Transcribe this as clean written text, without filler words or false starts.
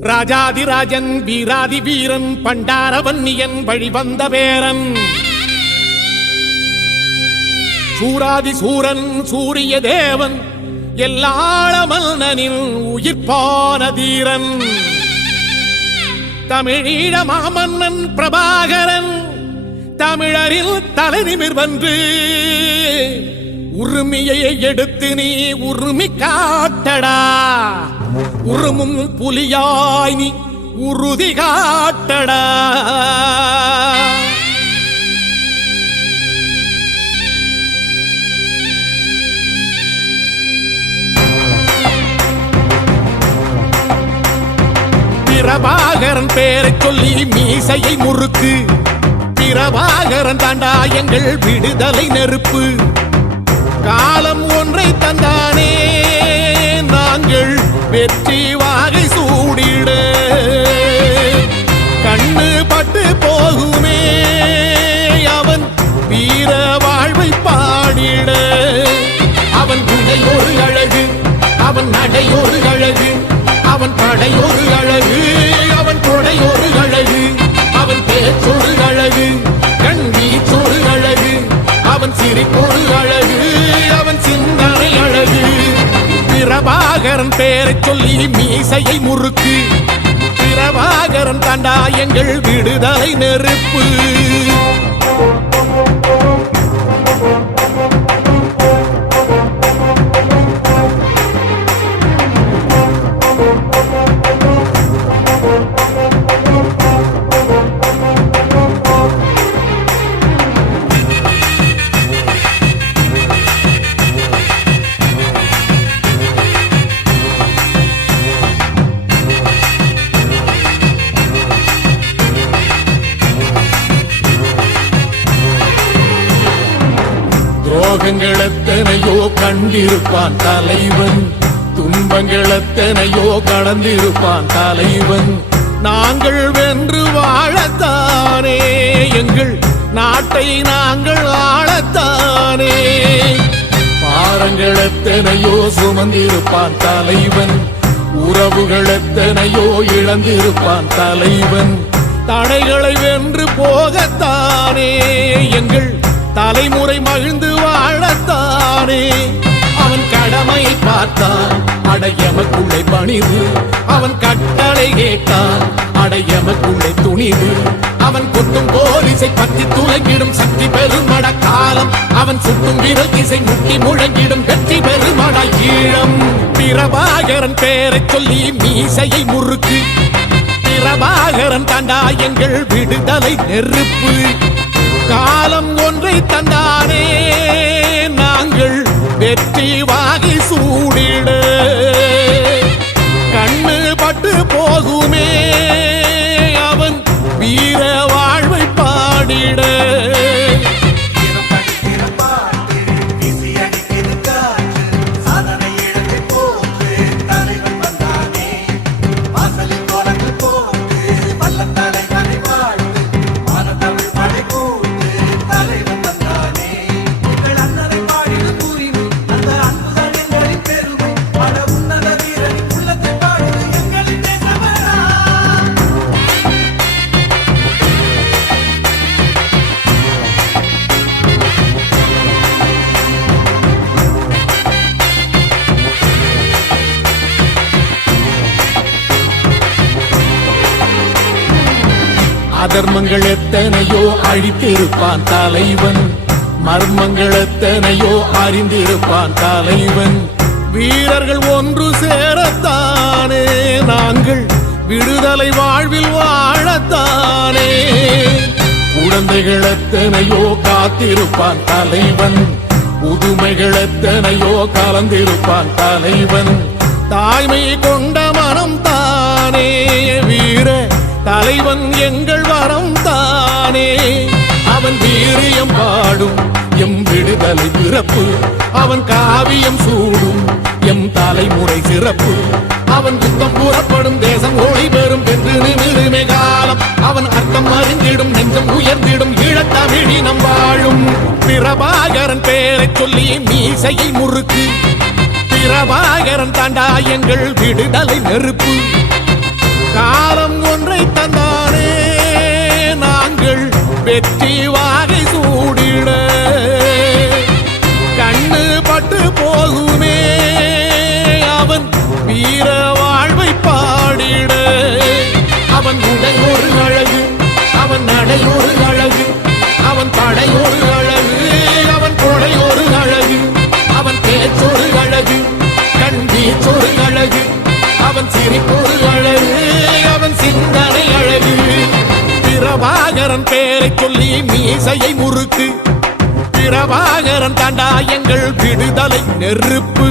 ராஜாதிராஜன் வீராதி வீரன் பண்டாரவன்னியன் வழிவந்த பேரன் சூராதி சூரன் சூரிய தேவன் எல்லாள மன்னனின் உயிர்ப்பான தீரன் தமிழீழ மாமன்னன் பிரபாகரன் தமிழரில் தலை நிமிர்வன்று உரிமையை எடுத்து நீ உரிமை காட்டடா உருமும் புலியாய் நீ உறுதி காட்டடா பிரபாகரன் பேரை சொல்லி மீசையை முறுக்கு பிரபாகரன் தாண்டா எங்கள் விடுதலை நெருப்பு காலம் ஒன்றை தந்தானே நாங்கள் வெற்றி வாகை சூடிட கண்ணு பட்டு போகுமே அவன் வீர வாழ்வை பாடிட அவன் குடை ஒரு அழகு அவன் நடை ஒரு அழகு அவன் படை ஒரு அழகு அவன் கொடை ஒரு அழகு அவன் பேச்சொரு அழகு கண் வீச்சொரு அழகு அவன் சிரிப்பொரு அழகு அவன் சிந்தனை அழகு பிரபாகரன் பேரை சொல்லி மீசையை முறுக்கு பிரபாகரன் தாண்டா எங்கள் விடுதலை நெருப்பு துரோகங்கள் எத்தனையோ கண்டிருப்பான் தலைவன் துன்பங்கள் எத்தனையோ கடந்திருப்பான் தலைவன் நாங்கள் வென்று வாழத்தானே எங்கள் நாட்டை நாங்கள் ஆளத்தானே பாரங்கள் எத்தனையோ சுமந்திருப்பான் தலைவன் உறவுகள் எத்தனையோ இழந்திருப்பான் தலைவன் தடைகளை வென்று போகத்தானே எங்கள் தலைமுறை மகிழ்ந்து வாழத்தானே அவன் கடமையை பார்த்தான் அடையமக்குள்ளே பணிவு அவன் கட்டளை கேட்டான் அடையமக்குள்ளே துணிவு அவன் குத்தும் போலீசை பற்றி துளங்கிடும் சக்தி பெருமட காலம் அவன் சுட்டும் விரல் திசை முட்டி முழங்கிடும் வெற்றி பெருமட ஈழம் பிரபாகரன் பேரை சொல்லி மீசையை முறுக்கு பிரபாகரன் தாண்டா எங்கள் விடுதலை நெருப்பு காலம் ஒன்றை தந்தானே நாங்கள் வெற்றி வாகி சூடிட கண்ணு பட்டு போகுமே அவன் வீர வாழ்வை பாடிட அதர்மங்கள் எத்தனையோ அழித்திருப்பான் தலைவன் மர்மங்கள் எத்தனையோ அறிந்திருப்பான் தலைவன் வீரர்கள் ஒன்று சேரத்தானே நாங்கள் விடுதலை வாழ்வில் வாழத்தானே குழந்தைகள் எத்தனையோ காத்திருப்பான் தலைவன் புதுமைகள் எத்தனையோ கலந்திருப்பான் தலைவன் தாய்மை கொண்ட மனம் தானே வீர தலைவன் எங்கள் வரம் தானே அவன் வீரியம் பாடும் எம் விடுதலை பிறப்பு அவன் காவியம் சூடும் எம் தலைமுறை சிறப்பு அவன் யுத்தம் கூறப்படும் தேசம் ஒளி பெறும் என்று நிமிருமே காலம் அவன் அர்த்தம் அறிந்திடும் நெஞ்சம் உயர்ந்திடும் ஈழத்தமிழினம் வாழும் பிரபாகரன் பேரை சொல்லி மீசையை முறுக்கு பிரபாகரன் தாண்டா எங்கள் விடுதலை நெருப்பு காலம் ஒன்றை தந்தானே நாங்கள் வெற்றி வாகை சூடிட கண்ணு பட்டு போகுமே அவன் வீர வாழ்வை பாடிட அவன் உடை ஒரு அழகு அவன் நடை ஒரு அழகு அவன் படை ஒரு அழகு அவன் கொடை ஒரு அழகு அவன் பேச்சொரு அழகு கண் வீச்சொரு அழகு அவன் சிரிப்பொரு அழகு அவன் சிந்தனை அழகு பிரபாகரன் பேரை சொல்லி மீசையை முறுக்கு பிரபாகரன் தாண்டா எங்கள் விடுதலை நெருப்பு